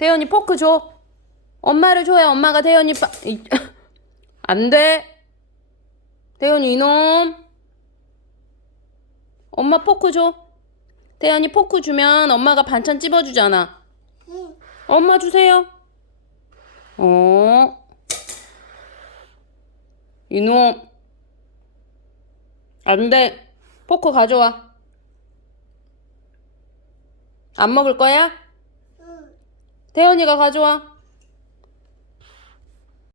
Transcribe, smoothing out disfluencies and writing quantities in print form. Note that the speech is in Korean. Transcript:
태연이 포크 줘. 엄마를 줘야 엄마가 태연이 안 돼. 태연이 이놈. 엄마 포크 줘. 태연이 포크 주면 엄마가 반찬 찝어주잖아. 응. 엄마 주세요. 이놈. 안 돼. 포크 가져와. 안 먹을 거야? 응. 태연이가 가져와.